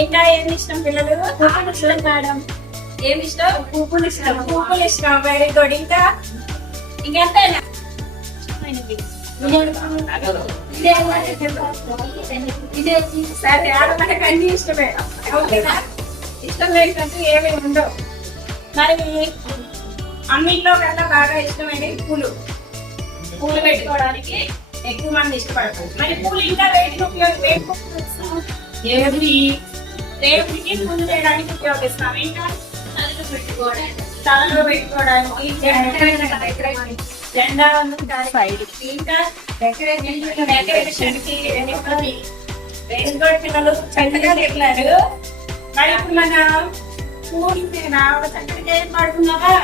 ఇంకా ఏమి ఇష్టం పిల్లలు? ఇష్టం మేడం. ఏమి ఇష్టం? పువ్వులు ఇష్టం. పువ్వులు ఇష్టం. Very good. ఇంకా ఇంకెంతైనా సరే, ఆడమనకు అన్ని ఇష్టమే. ఓకేనా? ఇష్టం లేకపోతే ఏమి ఉండవు. మరి అన్నింటిలో కన్నా బాగా ఇష్టమైనవి పూలు. పూలు పెట్టుకోవడానికి ఎక్కువ మంది ఇష్టపడతారు. మరి పూలు ఇంకా వేటికి ఉపయోగిస్తాం? దేవుడికి పూజ చేయడానికి ఉపయోగిస్తాం. ఇంకా తలలో పెట్టుకోవడానికి జెండా ఇంకా డెకరేషన్ కి పిల్లలు చక్కగా చెప్పారు. మరి ఇప్పుడు మన పూలు చక్కగా ఏం పాడుకున్నావా?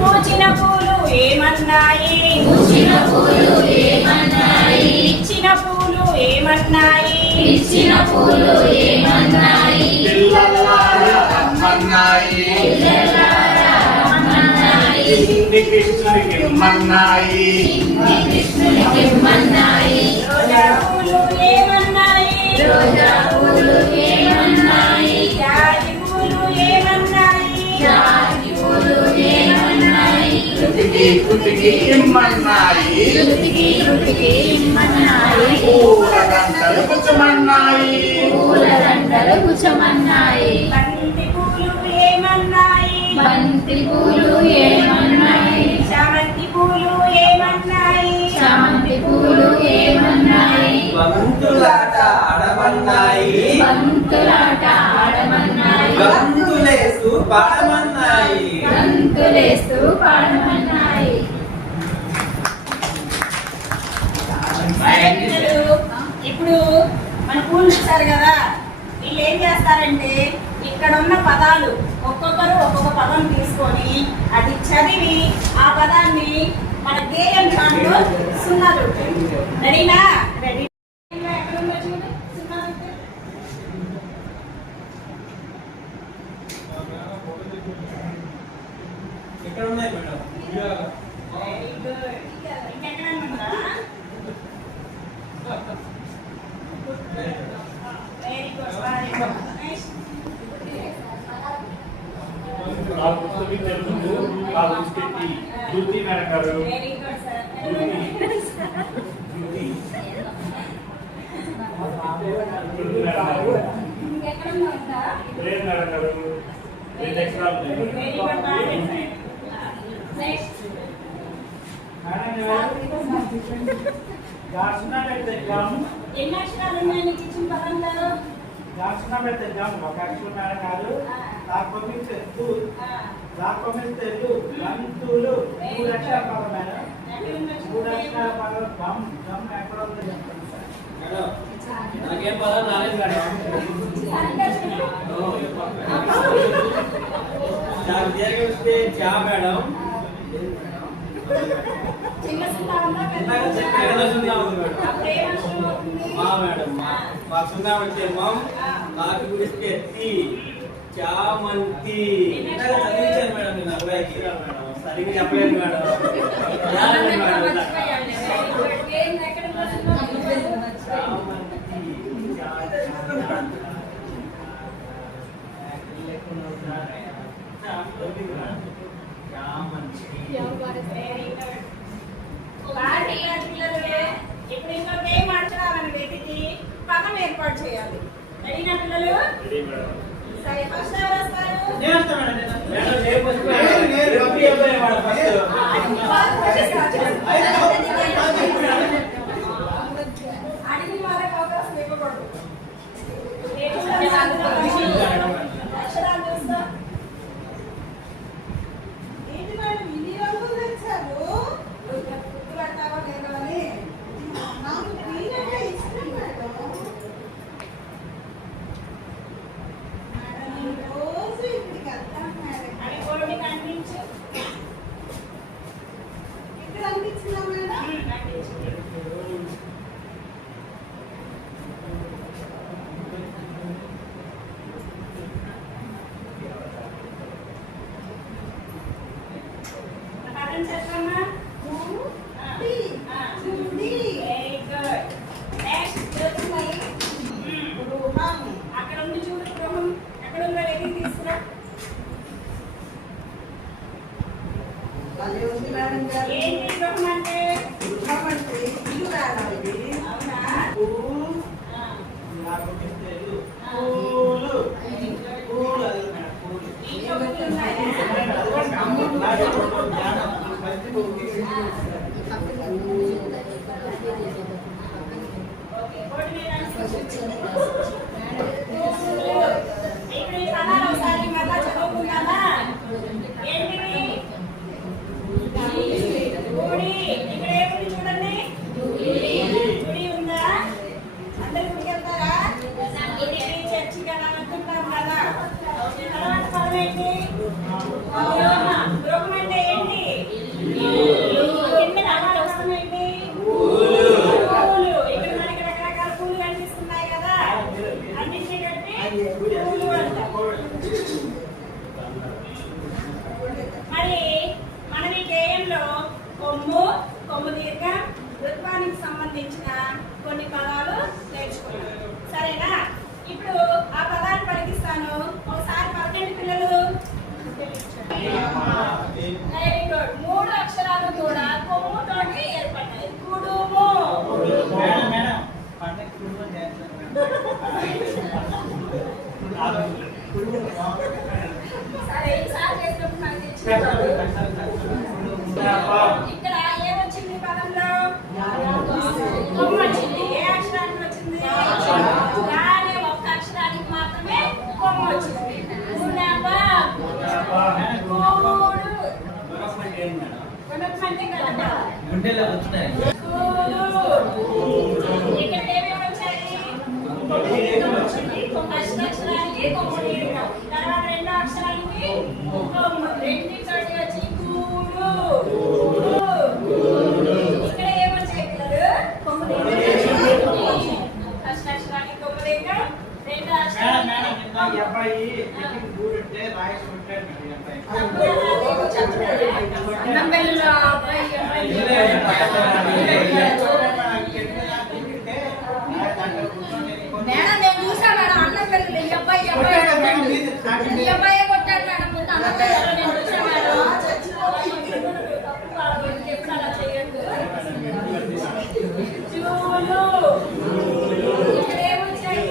పూచిన పూలు ఏమన్నాయి? పూచిన పూలు ఏమన్నాయి? ఇచ్చిన పూలు ఏమన్నాయి? ఇచ్చిన పూలు ఏమన్నాయి? పిల్లలారా రమ్మన్నాయి. పిల్లలారా రమ్మన్నాయి. కృష్ణునికి ఇమ్మన్నాయి. కృష్ణునికి ఇమ్మన్నాయి. రోజా పూలు ఏమన్నాయి? రోజా పూలు ఏమన్నాయి? జాజి పూలు ఏమన్నాయి? జాజి పూలు ఏమన్నాయి? కృతికి ఇమ్మన్నాయి. కృతికి ఇమ్మన్నాయి. పూలదండలు గుచ్చమన్నాయి. పూలదండలు గుచ్చమన్నాయి. బంతి పూలు ఏమన్నాయి? బంతి పూలు ఏమన్నాయి? చామంతి పూలు ఏమన్నాయి? చామంతి పూలు ఏమన్నాయి? బంతులాట ఆడమన్నాయి. బంతులాట ఆడమన్నాయి. బంతులేస్తూ పాడమన్నాయి. బంతులేస్తూ పాడమన్నాయి. ఇప్పుడు మన పూలు చూస్తారు కదా, వీళ్ళు ఏం చేస్తారంటే ఇక్కడ ఉన్న పదాలు ఒక్కొక్కరు ఒక్కొక్క పదం తీసుకొని అది చదివి ఆ పదాన్ని మన గేయం దాంట్లో సున్నాలు. రెడీనా? రెడీ. ఎక్కడుందో చూడు సున్నాలు. ఎక్కడ ఉన్నాయి మేడం? Very good. ఇంకెక్కడన్నా very good. Very good sir. ఇంకెక్కడన్నా ఉందా? Very good. నెక్స్ట్ ఎన్ని అక్షరాలు ఉన్నాయి నీకు ఇచ్చిన పదంలో? ఒక అక్షరం మేడం కాదు. రాకపోతే గంతులు 3 అక్షరాల పదం మేడం. 3 అక్షరాల పదం గమ్. గమ్ ఎక్కడ ఉందో చెప్పండి సార్. నాకేం పదం రాలేదు మేడం. నాకు జరిగితే చా మేడం. చిన్న సున్నా ఉందా? మేడం మా సున్నా వచ్చే నాకు గుడిస్తే టీ చామంతి చదివించాను మేడం. నేను అబ్బాయికి సరిగ్గా చెప్పలేదు మేడం. ఇప్పుడు ఇంకో గేమ్ ఆడుతున్నారని వెతికి పదం ఏర్పాటు చేయాలి. రెడీనా పిల్లలు? సరే, ఫస్ట్ ఎవరు వస్తారు? అడిగి వాళ్ళకి అవకాశం ఇవ్వకూడదు. అక్షరాలు చూస్తా. ఏంటి మేడం ఇన్ని రంగులు తెచ్చారు? గుర్తుపడతావా లేదా అని నాకు గ్రీన్ అంటే ఇష్టం మేడం. మేడం రోజు ఇక్కడికి వెళ్తాను మేడం. అది కూడా మీకు అనిపించు. ఇక్కడ అనిపించిందా మేడం? అనిపించింది. తీసుకురా. భలే ఉంది మేడం గారు. ఏంటి గృహం అంటే? గృహం అంటే ఇల్లు కాదా ఇది? అవునా? పూలు ఆ, నాకు ఇస్తారు. ఆ. పూలు పూలు అది మేడం పూలు. ఇంట్లో ఒకటి ఉన్నాయా? ఓకే, బోర్డు మీద ఇప్పుడు ఈ పదాలు ఒకసారి మళ్ళా చదువుకుందామా? ఏంటివి? గుడి. ఇక్కడ ఏముంది చూడండి. గుడి ఉందా? అందరు గుడికి వెళ్తారా? గుడికి చర్చికి అలా వెళ్తుంటాం కదా. ఓకే, తర్వాత పదం ఏంటి? గృహం. గృహం అంటే ఏంటి? కింద అలా వస్తుంది ఏంటి? పూలు. ఇక్కడ మనకి రకరకాల పూలు కనిపిస్తున్నాయి కదా, అన్నింటినీ కలిపి పూలు అంటాం. మరి మనం ఈ గేయంలో కొమ్ము, కొమ్ము దీర్ఘ, ఋత్వానికి సంబంధించిన కొన్ని పదాలు నేర్చుకున్నాం. సరేనా? ఇప్పుడు ఆ పదాలు పలికిస్తాను, ఒకసారి పలకండి పిల్లలు. Very good. 3 అక్షరాలు కూడా కొమ్ముతోటి ఏర్పడ్డాయి. కుడుము. మేడం మేడం పండగ కుటుంబం చేస్తారు సరే, ఈసారి చేసినప్పుడు నాకు తెచ్చినప్పుడు ఇక్కడ ఏమొచ్చింది పదంలో? కొమ్ము వచ్చింది. ఏ అక్షరానికి వచ్చింది? కానీ ఒక్క అక్షరానికి మాత్రమే కొమ్ము వచ్చింది. గుణప. కూడు. గుణపం అంటే గడప. గుండెలో వచ్చినాయి కూడు. ఇక్కడ ఏమేమి వచ్చాయి? ఫస్ట్ అక్షరానికి కొమ్ము తీయడం, తర్వాత రెండో అక్షరానికి కొమ్ము, రెండింటి వచ్చి కూడు. ఇక్కడ ఏమొచ్చాయి పిల్లలు? కొమ్ము తీయడం. ఫస్ట్ అక్షరానికి కొమ్ము తీయడం, రెండో మేడం అక్షరానికి మేడం నిన్న ఈ అబ్బాయి ఎక్కి కూడుంటే రాయిస్ ఉంటాడు ఈ అబ్బాయి మేడం నేను చూసా మేడం అన్నం పెళ్ళి ఈ అబ్బాయి ఈ అబ్బాయి కొట్టాడు. ఈ అబ్బాయి కొట్టాడు మేడం ముందు అన్నం పెళ్ళిలో నేను చూసా మేడం. ఎప్పుడు అలా చేయొద్దు. చూలు. ఇక్కడ ఏమొచ్చాయి?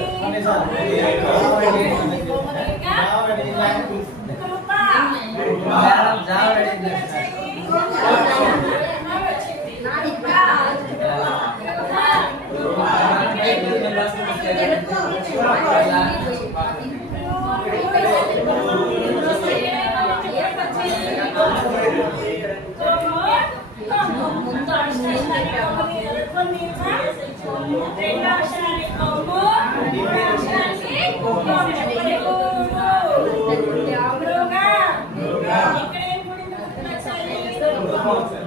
కృప. రెండో అక్షరానికి కొమ్ము, మూడో అక్షరానికి ఇక్కడ ఏం గుడి వచ్చాయి?